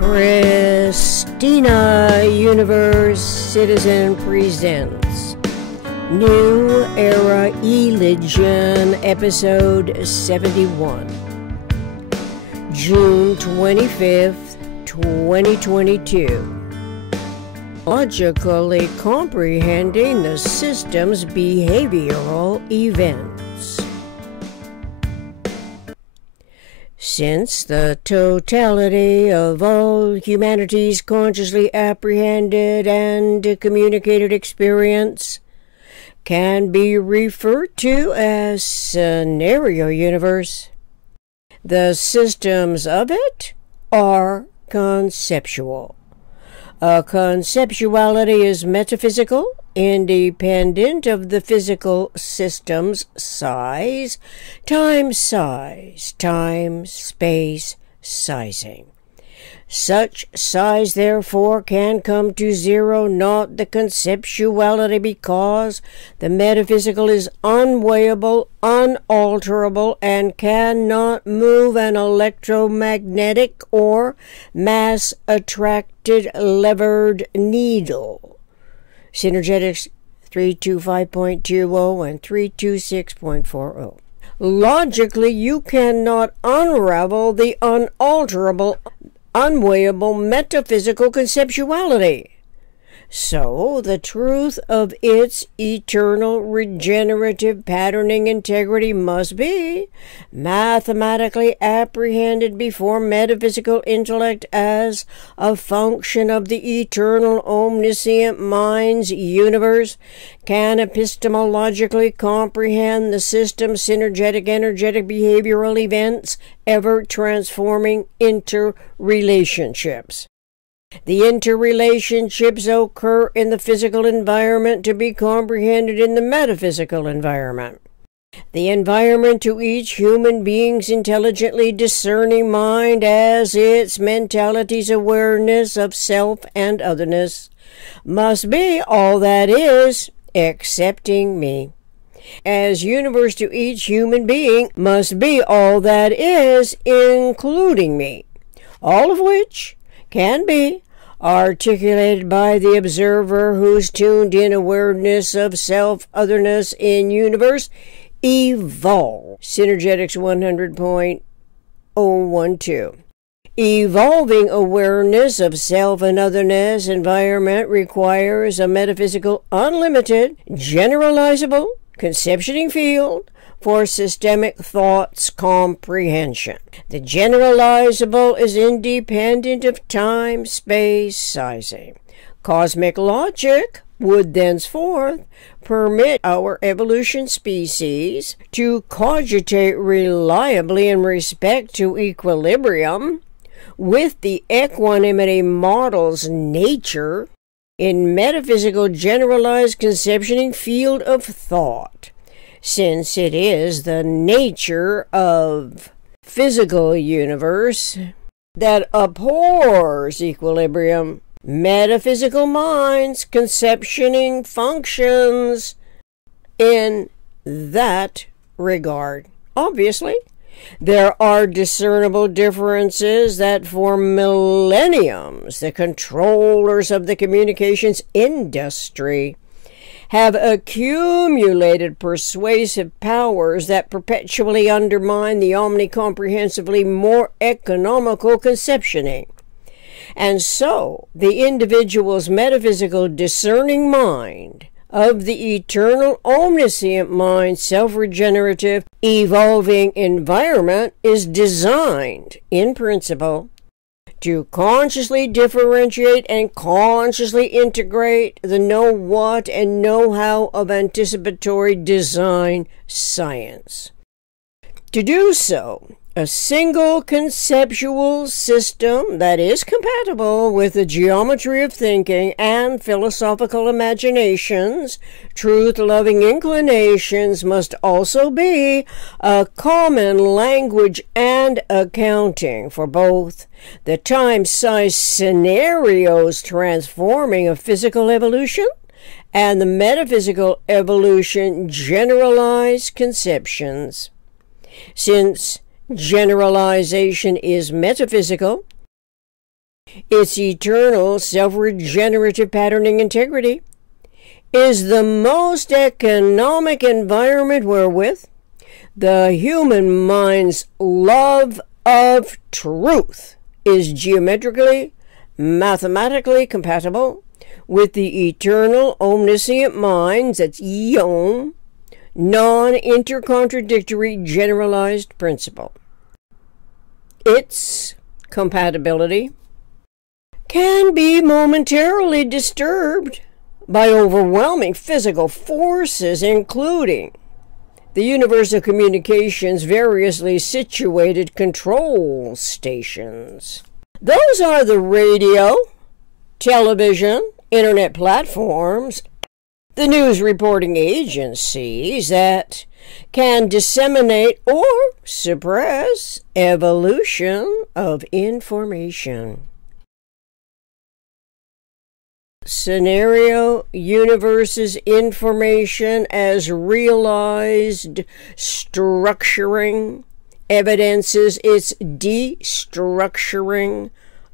Christina Universe Citizen presents New Era Eligion, Episode 71, June 25th, 2022. Logically comprehending the system's behavioral events. Since the totality of all humanity's consciously apprehended and communicated experience can be referred to as scenario universe, the systems of it are conceptual. A conceptuality is metaphysical, independent of the physical system's size, time, space, sizing. Such size, therefore, can come to zero, not the conceptuality, because the metaphysical is unweighable, unalterable, and cannot move an electromagnetic or mass-attracted levered needle. Synergetics 325.20 and 326.40. Logically, you cannot unravel the unalterable, unweighable metaphysical conceptuality. So, the truth of its eternal regenerative patterning integrity must be mathematically apprehended before metaphysical intellect as a function of the eternal omniscient mind's universe can epistemologically comprehend the system's synergetic energetic behavioral events ever transforming interrelationships. The interrelationships occur in the physical environment to be comprehended in the metaphysical environment. The environment to each human being's intelligently discerning mind as its mentality's awareness of self and otherness must be all that is, excepting me. As universe to each human being must be all that is, including me, all of which can be articulated by the observer whose tuned-in awareness of self-otherness in universe evolve. Synergetics 100.012. Evolving awareness of self and otherness environment requires a metaphysical, unlimited, generalizable, conceptioning field for systemic thought's comprehension. The generalizable is independent of time, space, sizing. Cosmic logic would thenceforth permit our evolution species to cogitate reliably in respect to equilibrium with the equanimity model's nature in metaphysical generalized conceptioning field of thought, since it is the nature of physical universe that abhors equilibrium. Metaphysical minds conceptioning functions in that regard. Obviously, there are discernible differences that for millenniums the controllers of the communications industry have accumulated persuasive powers that perpetually undermine the omnicomprehensively more economical conceptioning. And so, the individual's metaphysical discerning mind of the eternal omniscient mind self-regenerative evolving environment is designed, in principle, to consciously differentiate and consciously integrate the know-what and know-how of anticipatory design science. To do so, a single conceptual system that is compatible with the geometry of thinking and philosophical imaginations, truth-loving inclinations, must also be a common language and accounting for both the time-size scenarios transforming a physical evolution and the metaphysical evolution generalized conceptions. Since generalization is metaphysical, its eternal self-regenerative patterning integrity, is the most economic environment wherewith the human mind's love of truth is geometrically, mathematically compatible with the eternal omniscient mind's, that's Eon, non-intercontradictory generalized principle. Its compatibility can be momentarily disturbed by overwhelming physical forces, including the universal communication's variously situated control stations. Those are the radio, television, internet platforms, the news reporting agencies that can disseminate or suppress evolution of information. Scenario universe's information as realized structuring evidences its destructuring,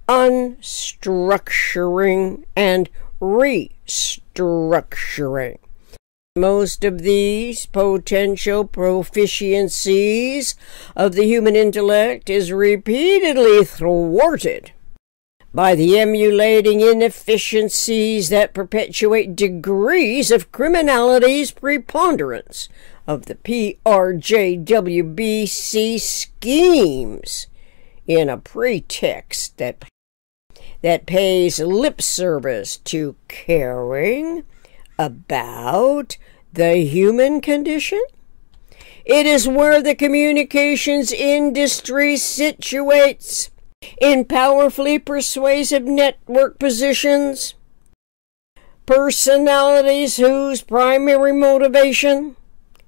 unstructuring, and restructuring. Most of these potential proficiencies of the human intellect is repeatedly thwarted by the emulating inefficiencies that perpetuate degrees of criminality's preponderance of the PRJWBC schemes in a pretext that pays lip service to caring about the human condition. It is where the communications industry situates in powerfully persuasive network positions personalities whose primary motivation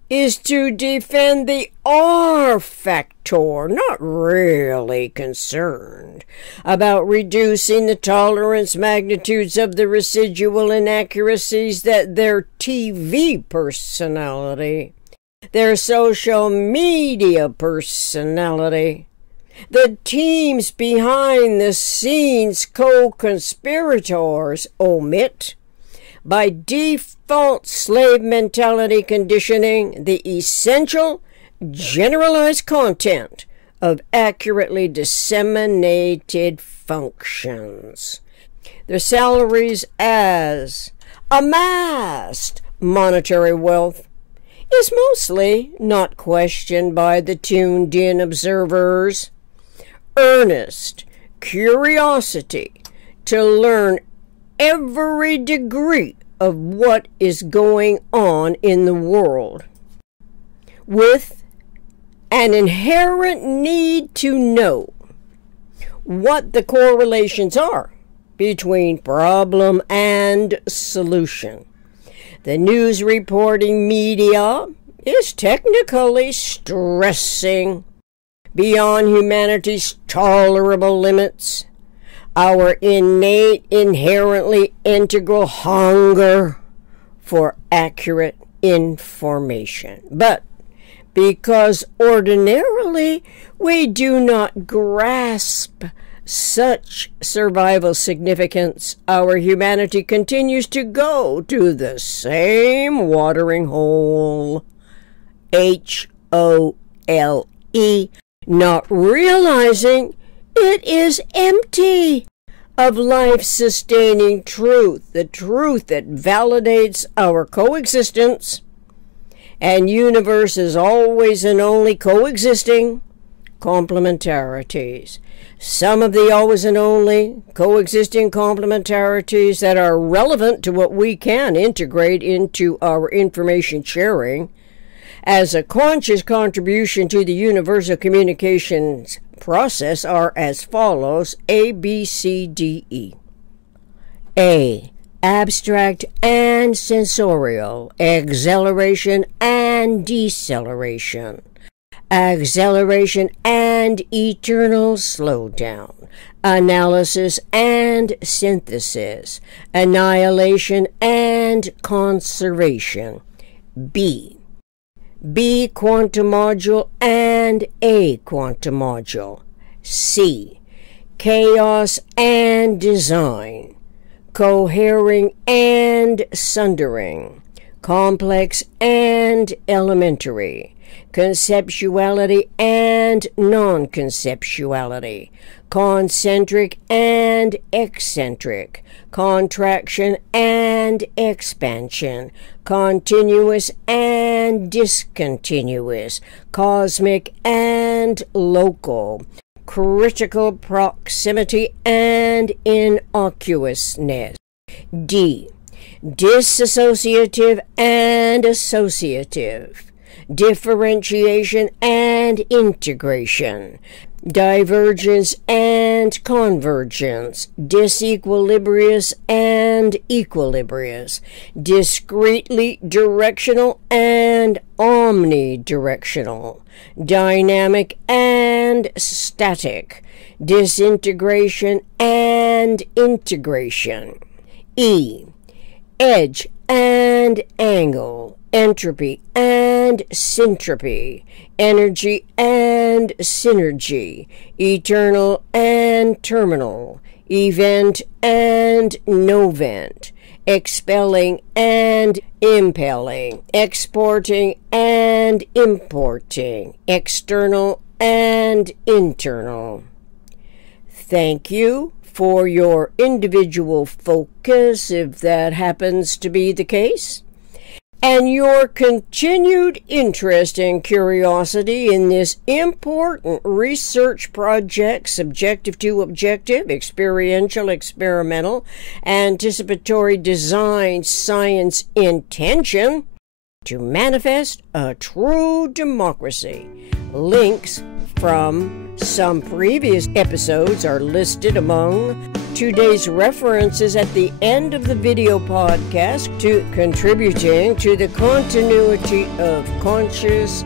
is to defend the R factor, not really concerned about reducing the tolerance magnitudes of the residual inaccuracies that their TV personality, their social media personality, the teams behind the scenes co-conspirators omit by default slave mentality conditioning the essential generalized content of accurately disseminated functions. Their salaries as amassed monetary wealth is mostly not questioned by the tuned-in observers. Earnest curiosity to learn every degree of what is going on in the world, with an inherent need to know what the correlations are between problem and solution. The news reporting media is technically stressing beyond humanity's tolerable limits our innate, inherently integral hunger for accurate information. But because ordinarily we do not grasp such survival significance, our humanity continues to go to the same watering hole, HOLE, not realizing it is empty of life-sustaining truth, the truth that validates our coexistence and universe's always and only coexisting complementarities. Some of the always and only coexisting complementarities that are relevant to what we can integrate into our information sharing as a conscious contribution to the universal communications process are as follows: A, B, C, D, E. A. Abstract and sensorial, acceleration and deceleration, acceleration and eternal slowdown, analysis and synthesis, annihilation and conservation. B. B quantum module and A quantum module. C. chaos and design, cohering and sundering, complex and elementary, conceptuality and non-conceptuality, concentric and eccentric, contraction and expansion, continuous and discontinuous, cosmic and local, critical proximity and innocuousness. D. Dissociative and associative, differentiation and integration, divergence and convergence, disequilibrious and equilibrious, discretely directional and omnidirectional, dynamic and static, disintegration and integration. E. Edge and angle, entropy and syntropy, energy and synergy, eternal and terminal, event and novent, expelling and impelling, exporting and importing, external and internal. Thank you for your individual focus, if that happens to be the case, and your continued interest and curiosity in this important research project, subjective to objective, experiential, experimental, anticipatory design, science intention to manifest a true democracy. Links from some previous episodes are listed among today's references at the end of the video podcast to contributing to the continuity of conscious